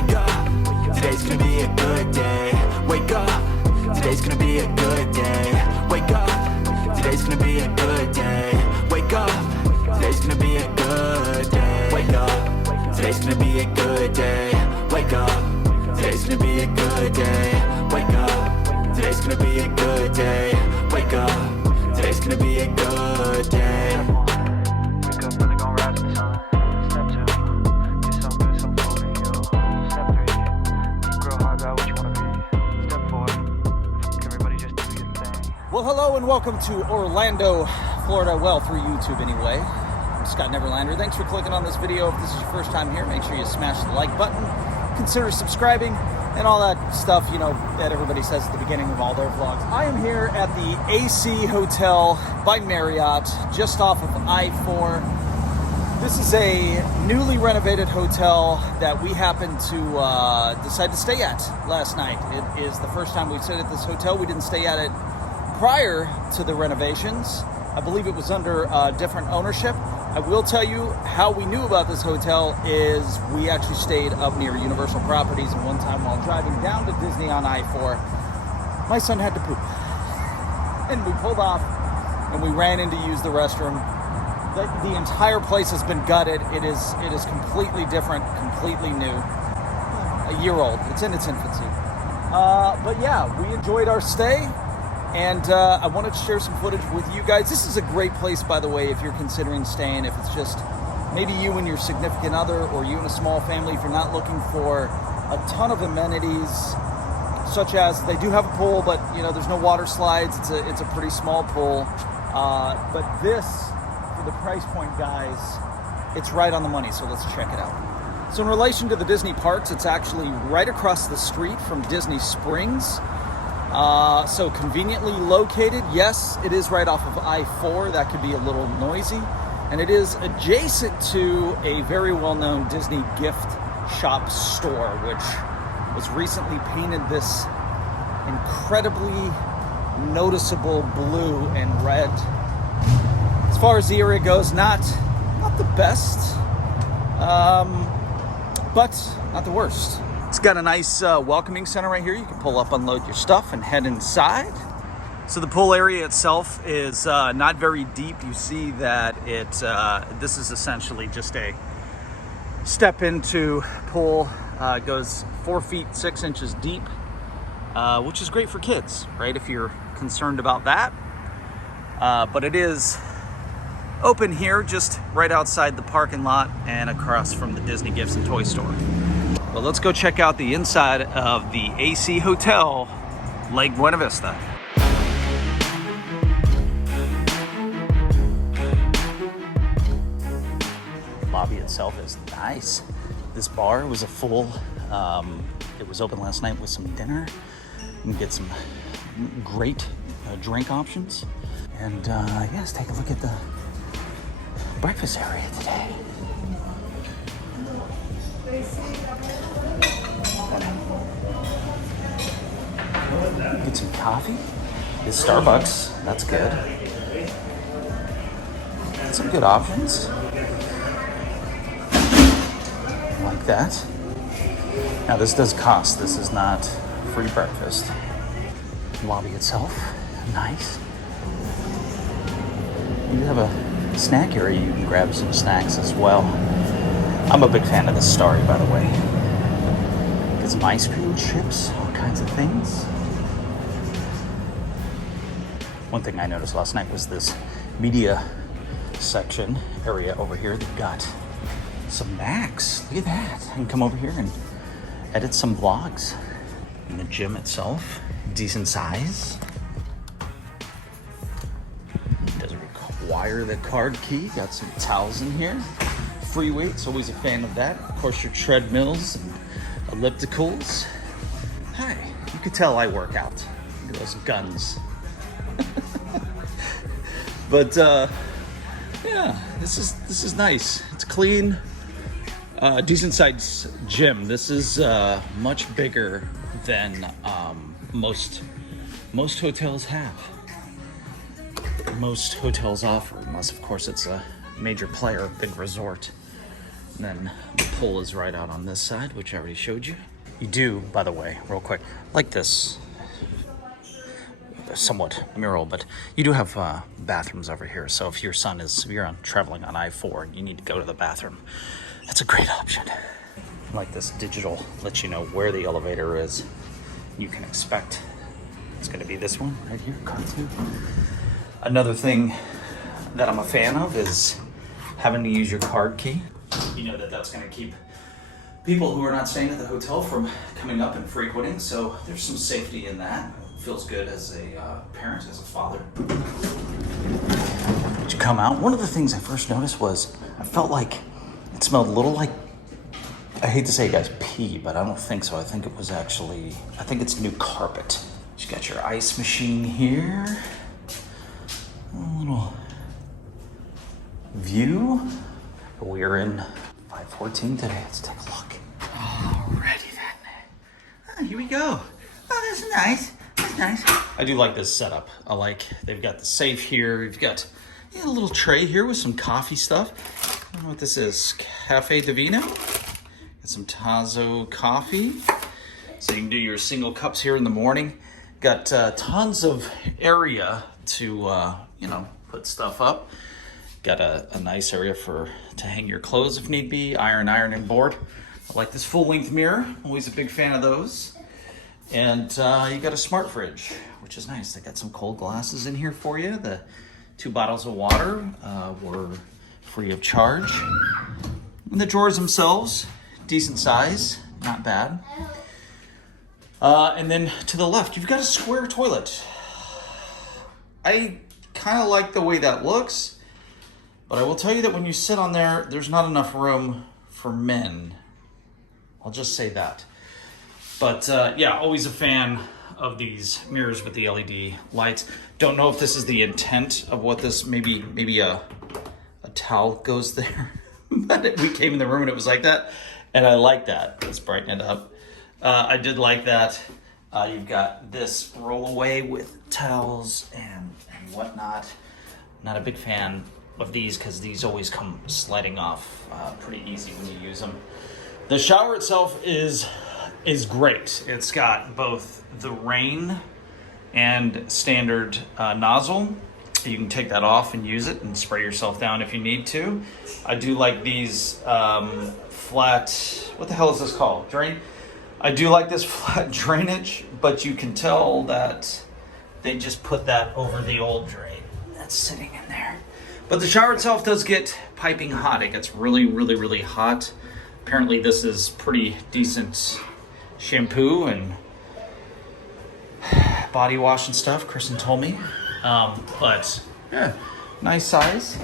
Wake up, today's gonna be a good day. Wake up, today's gonna be a good day. Wake up, today's gonna be a good day. Wake up, today's gonna be a good day. Wake up, today's gonna be a good day. Wake up, today's gonna be a good day. Wake up, today's gonna be a good day. Wake up, today's gonna be a good day. Wake up, really gonna rise to the sun. Step 2, get some good, some food in you. Step 3, think real hard about what you wanna be. Step 4, everybody just do your thing. Well, hello and welcome to Orlando, Florida. Well, through YouTube anyway. I'm Scott Neverlander. Thanks for clicking on this video. If this is your first time here, make sure you smash the like button. Consider subscribing and all that stuff, you know, that everybody says at the beginning of all their vlogs. I am here at the AC Hotel by Marriott, just off of I-4. This is a newly renovated hotel that we happened to decide to stay at last night. It is the first time we've stayed at this hotel. We didn't stay at it prior to the renovations. I believe it was under different ownership. I will tell you how we knew about this hotel is we actually stayed up near Universal Properties, and one time while driving down to Disney on I-4, my son had to poop. And we pulled off and we ran in to use the restroom. The entire place has been gutted. It is completely different, completely new. A year old. It's in its infancy. But yeah, we enjoyed our stay. And I wanted to share some footage with you guys. This is a great place, by the way, if you're considering staying, if it's just maybe you and your significant other or you and a small family, if you're not looking for a ton of amenities, such as they do have a pool, but you know, there's no water slides. It's a pretty small pool. But this, for the price point, guys, it's right on the money. So let's check it out. So in relation to the Disney parks, it's actually right across the street from Disney Springs. So conveniently located. Yes, it is right off of I-4. That could be a little noisy. And it is adjacent to a very well-known Disney gift shop store, which was recently painted this incredibly noticeable blue and red. As far as the area goes, not the best, but not the worst. It's got a nice welcoming center right here. You can pull up, unload your stuff, and head inside. So the pool area itself is not very deep. You see that this is essentially just a step into pool. It goes 4 feet 6 inches deep, which is great for kids, right? If you're concerned about that. But it is open here, just right outside the parking lot and across from the Disney Gifts and Toy Store. Well, let's go check out the inside of the AC Hotel, Lake Buena Vista. The lobby itself is nice. This bar was a full, it was open last night with some dinner. You can get some great drink options. And yeah, let's take a look at the breakfast area today. Get some coffee. It's Starbucks. That's good. Got some good options. Like that. Now this does cost. This is not free breakfast. The lobby itself, nice. You have a snack area. You can grab some snacks as well. I'm a big fan of this Starry, by the way. Get some ice cream, chips, all kinds of things. One thing I noticed last night was this media section area over here. They've got some Macs. Look at that. I can come over here and edit some vlogs. And the gym itself, decent size. Doesn't require the card key. Got some towels in here. Free weights, always a fan of that. Of course, your treadmills and ellipticals. Hi, you could tell I work out. Look at those guns. But yeah, this is nice. It's clean, decent sized gym. This is much bigger than most hotels have. Most hotels offer, unless of course it's a major player, big resort. And then the pull is right out on this side, which I already showed you. You do, by the way, real quick, like this, somewhat mural, but you do have bathrooms over here. So if your son is, if you're traveling on I-4 and you need to go to the bathroom, that's a great option. Like this digital lets you know where the elevator is. You can expect it's going to be this one right here, car 2. Another thing that I'm a fan of is having to use your card key. You know that that's going to keep people who are not staying at the hotel from coming up and frequenting, so there's some safety in that. It feels good as a parent, as a father. Did you come out? One of the things I first noticed was I felt like it smelled a little like, I hate to say you guys pee, but I don't think so. I think it was actually, I think it's new carpet. You got your ice machine here. A little view. We're in 514 today. Let's take a look. Alrighty then. Here we go. Oh, that's nice. That's nice. I do like this setup. I like, they've got the safe here. You've got a little tray here with some coffee stuff. I don't know what this is. Cafe Divino. Got some Tazo coffee. So you can do your single cups here in the morning. Got tons of area to, put stuff up. Got a nice area to hang your clothes if need be. Ironing board. I like this full-length mirror. Always a big fan of those. And you got a smart fridge, which is nice. They got some cold glasses in here for you. The 2 bottles of water were free of charge. And the drawers themselves, decent size, not bad. And then to the left, you've got a square toilet. I kind of like the way that looks, but I will tell you that when you sit on there, there's not enough room for men. I'll just say that. But yeah, always a fan of these mirrors with the LED lights. Don't know if this is the intent of what this, maybe a towel goes there. But we came in the room and it was like that. And I like that. Let's brighten it up. I did like that. You've got this rollaway with towels and whatnot. Not a big fan of these because these always come sliding off pretty easy when you use them. The shower itself is great. It's got both the rain and standard nozzle. You can take that off and use it and spray yourself down if you need to. I do like these flat, what the hell is this called? Drain? I do like this flat drainage, but you can tell that they just put that over the old drain that's sitting in there. But the shower itself does get piping hot. It gets really, really, really hot. Apparently this is pretty decent shampoo and body wash and stuff, Kristen told me. But yeah, nice size.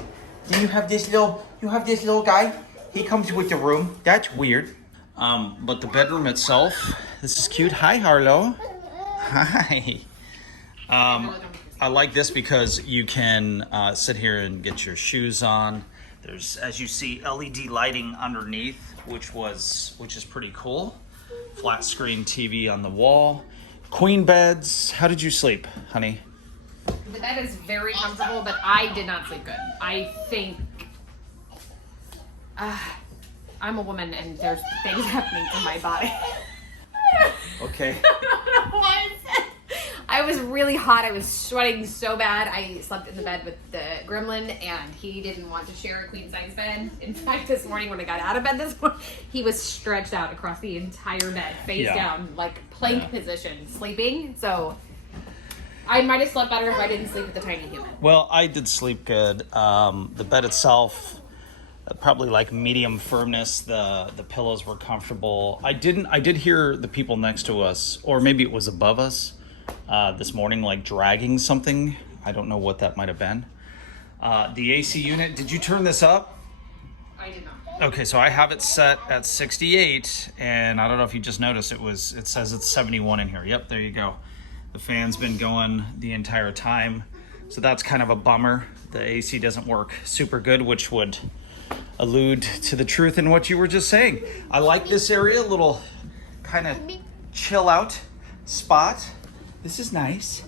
Then you have this little guy. He comes with the room. That's weird. But the bedroom itself, this is cute. Hi, Harlow. Hi. I like this because you can sit here and get your shoes on. There's, as you see, LED lighting underneath, which is pretty cool. Flat screen TV on the wall. Queen beds. How did you sleep, honey? The bed is very comfortable, but I did not sleep good. I think I'm a woman and there's things happening to my body. Okay. I don't know why I said. I was really hot. I was sweating so bad. I slept in the bed with the gremlin, and he didn't want to share a queen size bed. In fact, this morning when I got out of bed this morning, he was stretched out across the entire bed, face down, like plank position, sleeping. So I might have slept better if I didn't sleep with the tiny human. Well, I did sleep good. The bed itself, probably like medium firmness. The pillows were comfortable. I did hear the people next to us, or maybe it was above us, this morning, like dragging something. I don't know what that might have been. The AC unit, did you turn this up? I did not. Okay, so I have it set at 68, and I don't know if you just noticed, it says it's 71 in here. Yep, there you go. The fan's been going the entire time, so that's kind of a bummer. The AC doesn't work super good, which would allude to the truth in what you were just saying. I like this area, a little kind of chill out spot. This is nice.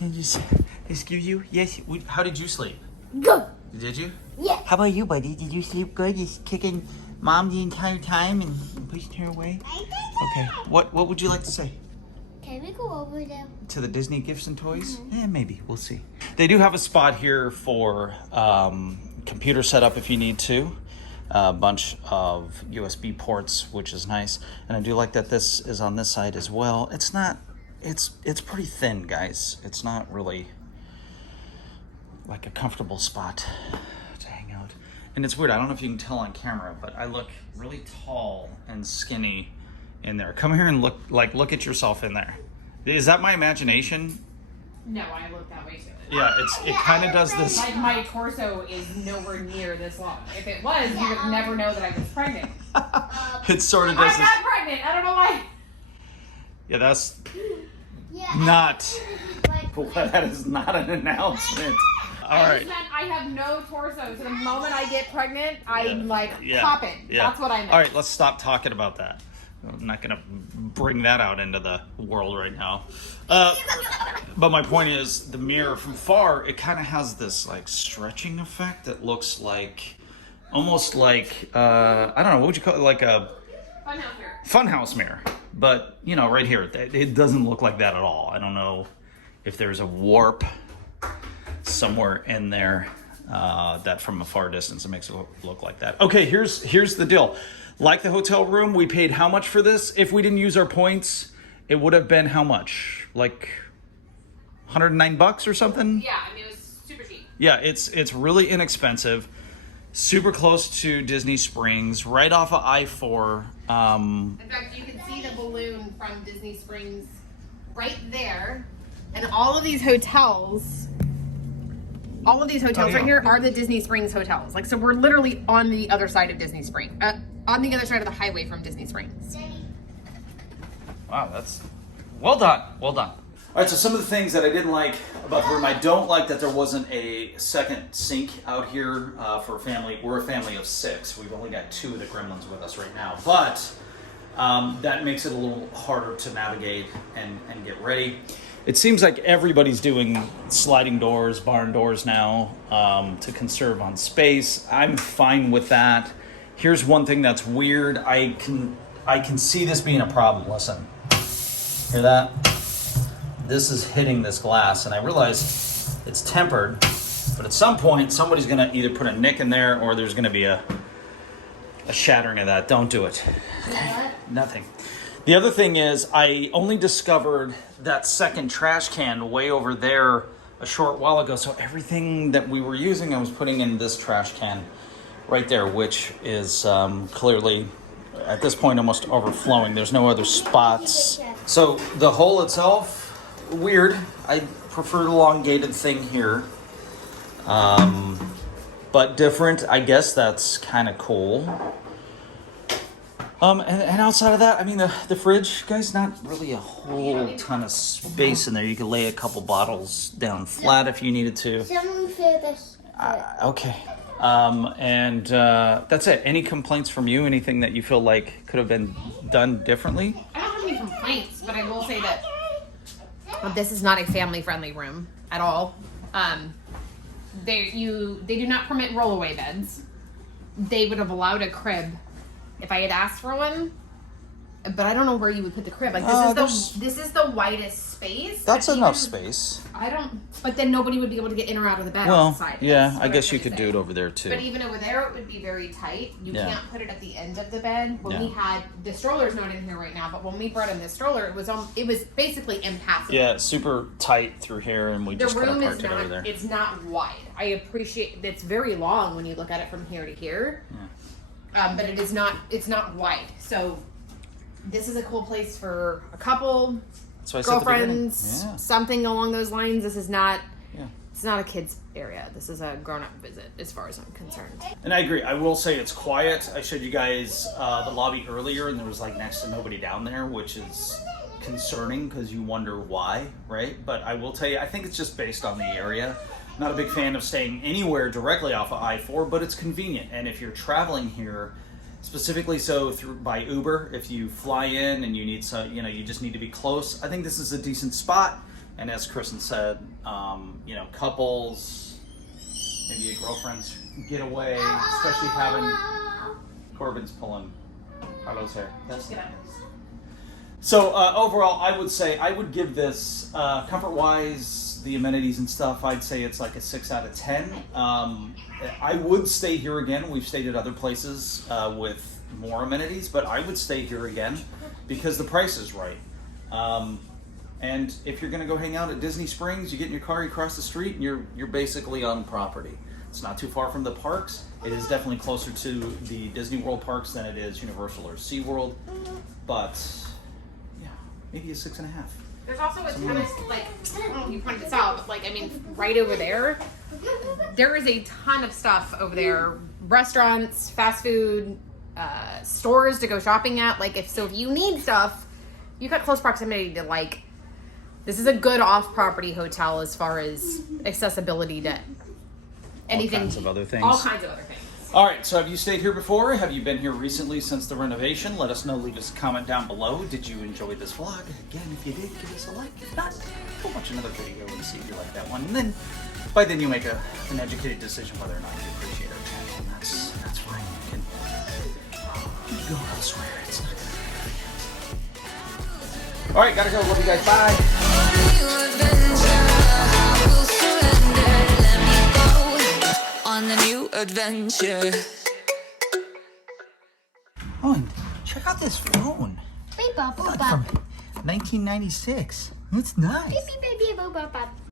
And just give you, yes, how did you sleep? Good. Did you? Yeah. How about you, buddy? Did you sleep good? You kicking Mom the entire time and pushed her away? Okay. What would you like to say? Can we go over there? To the Disney gifts and toys? Yeah, maybe. We'll see. They do have a spot here for computer setup if you need to. A bunch of USB ports, which is nice. And I do like that this is on this side as well. It's not, it's pretty thin, guys. It's not really like a comfortable spot to hang out. And it's weird, I don't know if you can tell on camera, but I look really tall and skinny in there. Come here and look at yourself in there. Is that my imagination? No, I look that way too. Yeah, it kind of does this. Like my torso is nowhere near this long. If it was, you would never know that I was pregnant. It sort of does I'm this. not pregnant. I don't know why. Yeah, that's not. That is not an announcement. All right. I have no torso. So the moment I get pregnant, I'm popping. Yeah. That's what I meant. All right, let's stop talking about that. I'm not going to bring that out into the world right now. But my point is, the mirror from far, it kind of has this like stretching effect that looks like, almost like, I don't know, what would you call it? Like a funhouse mirror. But, you know, right here, it doesn't look like that at all. I don't know if there's a warp somewhere in there that from a far distance it makes it look like that. Okay, here's the deal. Like the hotel room, we paid how much for this? If we didn't use our points, it would have been how much? Like $109 or something? Yeah, I mean, it was super cheap. Yeah, it's really inexpensive. Super close to Disney Springs, right off of I-4. In fact, you can see the balloon from Disney Springs right there. And all of these hotels right here are the Disney Springs hotels. Like, so we're literally on the other side of Disney Springs. On the other side of the highway from Disney Springs. Wow, that's well done. Well done. All right, so some of the things that I didn't like about the room, I don't like that there wasn't a second sink out here for a family. We're a family of 6. We've only got 2 of the gremlins with us right now, but that makes it a little harder to navigate and get ready. It seems like everybody's doing sliding doors, barn doors now to conserve on space. I'm fine with that. Here's one thing that's weird. I can see this being a problem. Listen, hear that? This is hitting this glass, and I realize it's tempered, but at some point somebody's gonna either put a nick in there or there's gonna be a shattering of that. Don't do it. Okay. Nothing. The other thing is, I only discovered that second trash can way over there a short while ago. So everything that we were using, I was putting in this trash can right there, which is clearly, at this point, almost overflowing. There's no other spots. So the hole itself, weird. I prefer the elongated thing here. But different. I guess that's kind of cool. And outside of that, I mean, the fridge, guys, not really a whole ton of space in there. You could lay a couple bottles down flat if you needed to. Someone feel this. Okay. And that's it. Any complaints from you? Anything that you feel like could have been done differently? I don't have any complaints, but I will say that this is not a family-friendly room at all. They do not permit rollaway beds. They would have allowed a crib if I had asked for one, but I don't know where you would put the crib. Like this is the widest space. That's enough space. But then nobody would be able to get in or out of the bed Well, outside. yeah, I guess you could do it over there too. But even over there, it would be very tight. You Yeah. can't put it at the end of the bed. When Yeah. we had the stroller's not in here right now, but when we brought in the stroller, it was basically impassable. Yeah, super tight through here, and we The just kind of room is parked it over there. it's not wide. I appreciate it's very long when you look at it from here to here. But it's not wide. So this is a cool place for a couple, That's why I said at the beginning. girlfriends, Yeah. something along those lines. This is not Yeah. it's not a kid's area. This is a grown-up visit as far as I'm concerned. And I agree. I will say it's quiet. I showed you guys the lobby earlier, and there was like next to nobody down there, which is concerning because you wonder why, right? But I will tell you, I think it's just based on the area. Not a big fan of staying anywhere directly off of I-4, but it's convenient. And if you're traveling here, specifically so by Uber, if you fly in and you need some, you just need to be close, I think this is a decent spot. And as Kristen said, couples, maybe a girlfriend's getaway, especially having Corbin's pulling Carlos' hair. Just get out. So overall, I would say I would give this comfort-wise, the amenities and stuff. I'd say it's like a 6 out of 10. I would stay here again. We've stayed at other places with more amenities, but I would stay here again because the price is right. And if you're going to go hang out at Disney Springs, you get in your car, you cross the street, and you're basically on property. It's not too far from the parks. It is definitely closer to the Disney World parks than it is Universal or SeaWorld, but yeah, maybe a 6.5. There's also a ton of, like, I don't know if you pointed this out, but, like, I mean, right over there, there is a ton of stuff over there. Restaurants, fast food, stores to go shopping at. Like, if you need stuff, you've got close proximity to, like, this is a good off-property hotel as far as accessibility to anything. All kinds of other things. All kinds of other things. All right, so have you stayed here before? Have you been here recently since the renovation? Let us know. Leave us a comment down below. Did you enjoy this vlog? Again, if you did, give us a like. If not, go watch another video and see if you like that one. And then, by then, you make an educated decision whether or not you appreciate our channel. And that's fine. You can go elsewhere. It's not gonna be. All right, gotta go. Love you guys. Bye. On the new adventure. Oh, and check out this phone. Beep, bop, Like bop. from 1996. It's nice. Beep, beep, beep, beep, bop, bop.